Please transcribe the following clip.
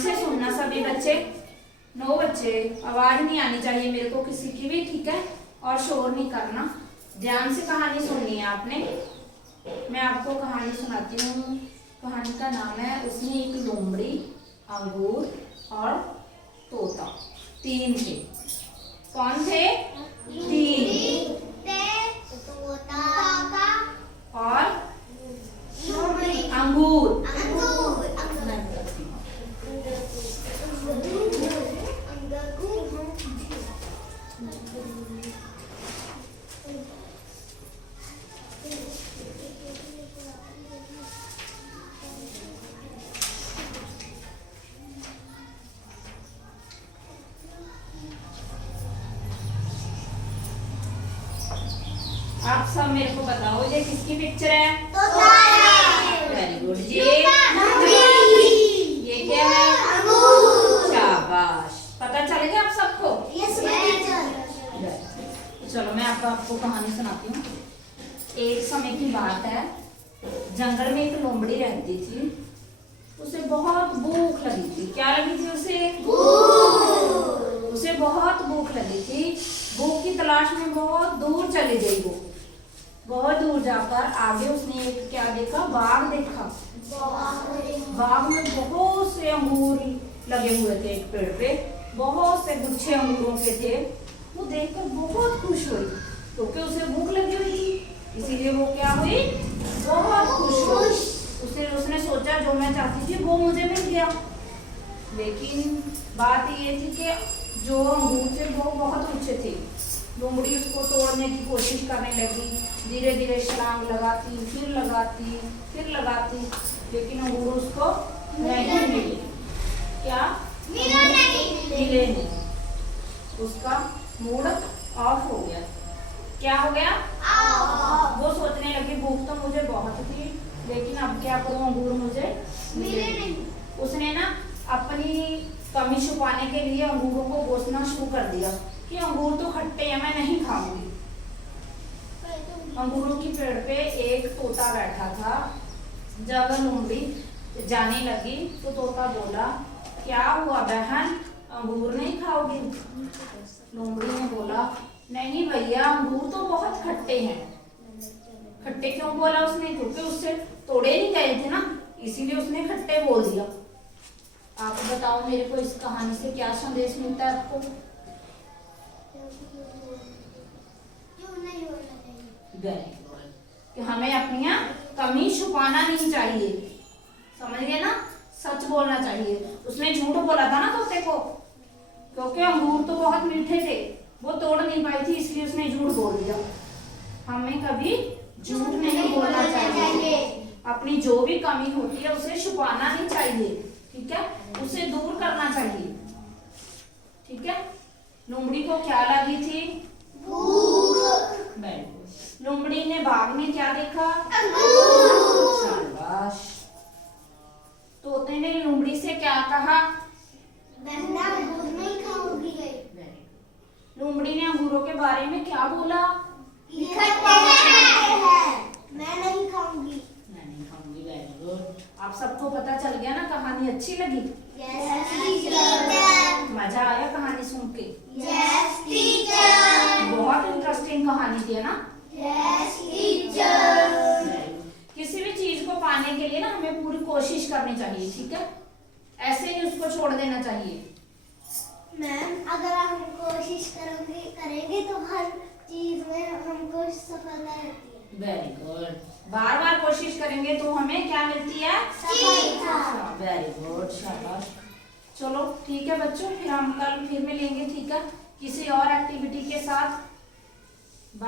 ध्यान से सुनना सभी बच्चे, 9 बच्चे, आवाज नहीं आनी चाहिए मेरे को किसी की भी, ठीक है, और शोर नहीं करना। ध्यान से कहानी सुननी है आपने। मैं आपको कहानी सुनाती हूँ। कहानी का नाम है उसमें एक लोमड़ी, अंगूर और तोता, 3 थे। कौन थे? 3 और अंगूर। आप सब मेरे को बताओ ये किसकी पिक्चर है? Very good. ये क्या है? शाबाश, पता चल गया आप सबको? चलो मैं आपको कहानी सुनाती हूँ। एक समय की बात है, जंगल में एक लोमड़ी रहती थी। उसे बहुत भूख लगी थी। क्या लगी थी उसे? उसे बहुत भूख लगी थी। भूख की तलाश में बहुत दूर चली गई वो। बहुत दूर जाकर आगे उसने एक क्या देखा? बाग देखा। बाग में बहुत से अंगूर लगे हुए थे। एक पेड़ पे बहुत से गुच्छे अंगूरों के थे। वो देखकर बहुत खुश हुई क्योंकि उसे भूख लगी हुई थी, इसीलिए वो क्या हुई? बहुत खुश हुई। उसने सोचा जो मैं चाहती थी वो मुझे मिल गया। लेकिन बात ये थी कि जो अंगूर थे वो बहुत ऊंचे थे। लोमड़ी उसको तोड़ने की कोशिश करने लगी। धीरे धीरे छलांग लगाती, फिर लगाती, लेकिन अंगूर उसको नहीं मिले। क्या? मिले नहीं। उसका मूड ऑफ हो गया। क्या हो गया? वो सोचने लगी भूख तो मुझे बहुत थी, लेकिन अब क्या करूं, अंगूर मुझे मिले नहीं। उसने ना अपनी कमी छुपाने के लिए अंगूरों को कोसना शुरू कर दिया कि अंगूर तो खट्टे हैं, मैं नहीं खाऊंगी। अंगूरों की पेड़ पे एक तोता बैठा था। जब लोमड़ी जाने लगी तो तोता बोला, क्या हुआ बहन, अंगूर नहीं खाओगी? लोमड़ी ने बोला, नहीं भैया, अंगूर तो बहुत खट्टे हैं। खट्टे क्यों बोला उसने? क्योंकि उससे तोड़े नहीं गए थे ना, इसीलिए उसने खट्टे बोल दिया। आप बताओ मेरे को इस कहानी से क्या संदेश मिलता है आपको? कि हमें अपनी कमी छुपाना नहीं चाहिए, समझ गए ना? सच बोलना चाहिए। उसने झूठ बोला था ना तोते को, क्योंकि अंगूर तो बहुत मीठे थे, वो तोड़ नहीं पाई थी, इसलिए उसने झूठ बोल दिया। हमें कभी झूठ नहीं बोलना चाहिए। अपनी जो भी कमी होती है उसे छुपाना नहीं चाहिए, ठीक है? उसे दूर करना चाहिए, ठीक है? लोमड़ी को क्या लगी थी? भूख। लोमड़ी ने बाग में क्या देखा? शाबाश। तोते ने लोमड़ी से क्या कहा? अंगूर नहीं खाऊंगी। लोमड़ी ने अंगूरों के बारे में क्या बोला? मैं नहीं खाऊंगी। Very good. आप सबको पता चल गया ना? कहानी अच्छी लगी? Yes teacher. मजा आया कहानी सुन के? Yes teacher. बहुत इंटरेस्टिंग कहानी थी ना? Yes teacher. किसी भी चीज को पाने के लिए ना हमें पूरी कोशिश करनी चाहिए, ठीक है? ऐसे नहीं उसको छोड़ देना चाहिए। मैम, अगर हम कोशिश करेंगे तो हर चीज में हमको सफलता रहती है। Very good. बार बार कोशिश करेंगे तो हमें क्या मिलती है? सफलता। वेरी गुड, शाबाश। चलो ठीक है बच्चों, फिर हम कल फिर मिलेंगे, ठीक है, किसी और एक्टिविटी के साथ।